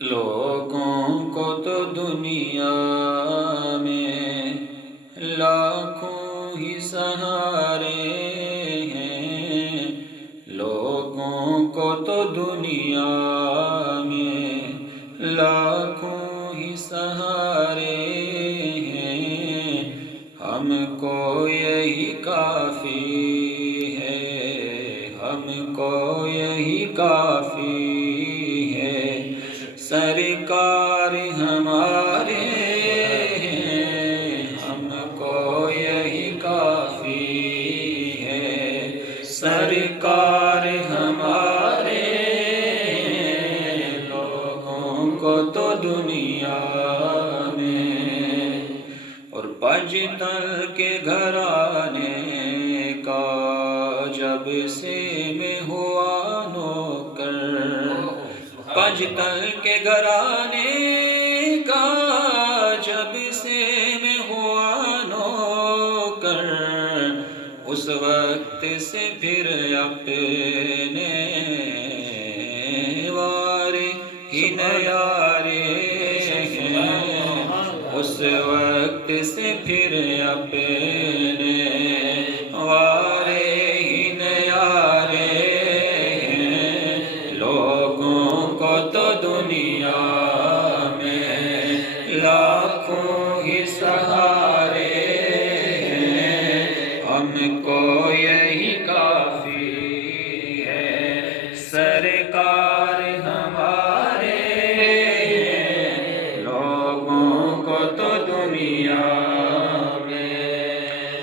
لوگوں کو تو دنیا میں لاکھوں ہی سہارے ہیں، لوگوں کو تو دنیا میں لاکھوں ہی سہارے ہیں، ہم کو یہی کافی ہے، ہم کو یہی کافی ہے، سرکار ہمارے ہیں، ہم کو یہی کافی ہے، سرکار ہمارے ہیں، لوگوں کو تو دنیا میں اور پجتل کے گھرانے کا جب سے میں ہوا نوکر، پجتل کے گھرانے کا جب سے میں ہوا نوکر، اس وقت سے پھر اپنے وارے ہی نیارے ہیں، اس وقت سے پھر اپنے وارے ہی نیارے ہیں، لوگوں کو تو دنیا میں لاکھوں ہی سہارے ہیں، ہم کو یہی کافی ہے، سرکار ہمارے ہیں، لوگوں کو تو دنیا میں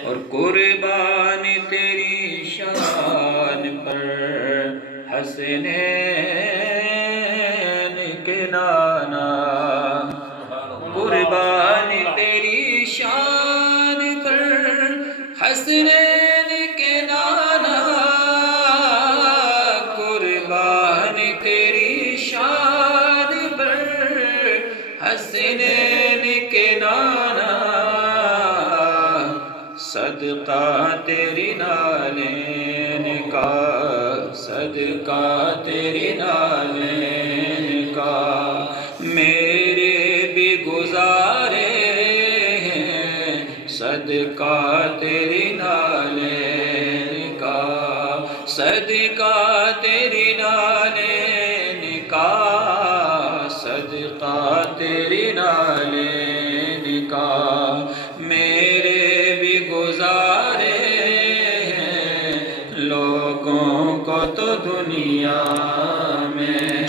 اور قربان تیری شان پر حسنین کے نانا، قربان تیری شان پر حسنین کے نانا، قربان تیری شان پر حسنین کے نانا، صدقہ تیری نالین کا، صدقہ تیری نالین کا، میرے بھی گزارے ہیں، صدقہ تیری نالین کا، صدقہ تیری نالین کا، صدقہ تیری نالین کا، میرے بھی گزارے ہیں، لوگوں کو تو دنیا میں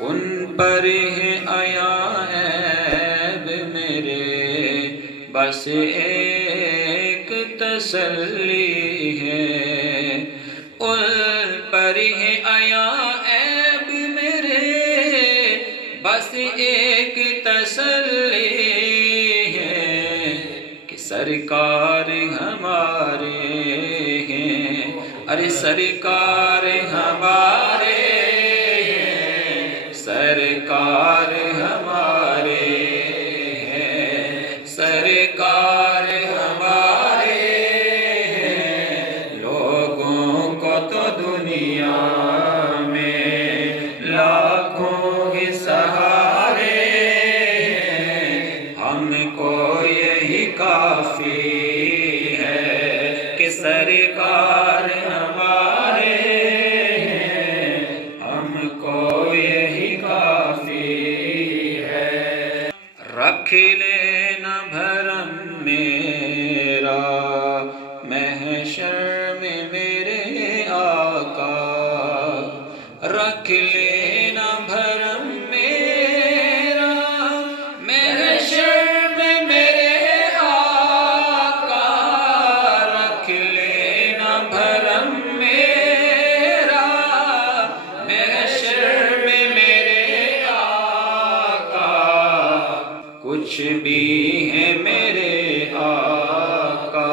ان پر ہے آیا عیب میرے، بس ایک تسلی ہے، ان پر ہے آیا عیب میرے، بس ایک تسلی ہے کہ سرکار ہمارے ہیں، ارے سرکار ہمارے ہیں، سرکار ہمارے ہیں، سرکار ہمارے ہیں، لوگوں کو تو دنیا میں لاکھوں ہی سہارے ہیں، ہم کو یہی کافی ہے کہ سرکار ہمارے ہیں، ہم کو یہی کافی ہے، رکھ لینا بھرم میرا محشر میں میرے آقا، رکھ لینا بھرم میرا محشر میں میرے آقا، رکھ لینا بھرم میرا محشر میں میرے آقا، کچھ بھی ہے میرے آقا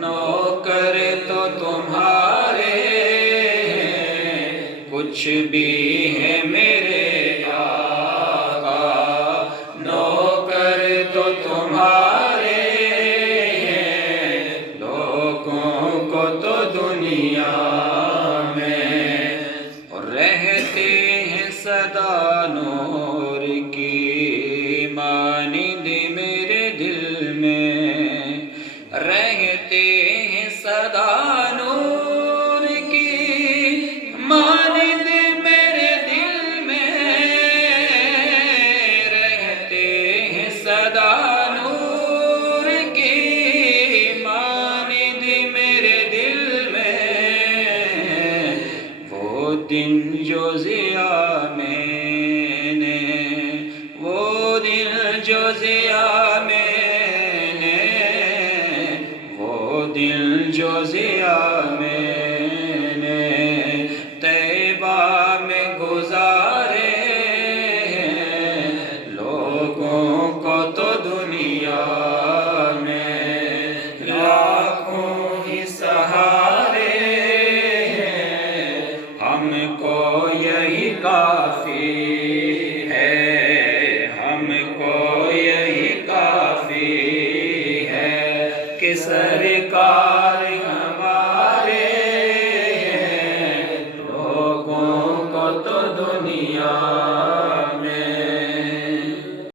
نوکر تو تمہارے ہیں، کچھ بھی ہے میرے آقا نوکر تو تمہارے ہیں، لوگوں کو تو دنیا میں رہتے ہیں سدا نوکر کی مانند میرے دل میں رہتے ہیں سدا نور کی مانند میرے دل میں رہتے ہیں سدا نور کی مانند میرے دل میں وہ دن جو ضیا میں نے وہ دل جو ضیا میں نے وہ دل جو ضیا میں نے طیبہ میں گزارے ہیں لوگوں کو تو دنیا میں لاکھوں ہی سہارے ہیں ہم کو یہی کافی ہے ہم کو یہی کافی ہے کہ سرکار ہمارے ہیں لوگوں کو تو دنیا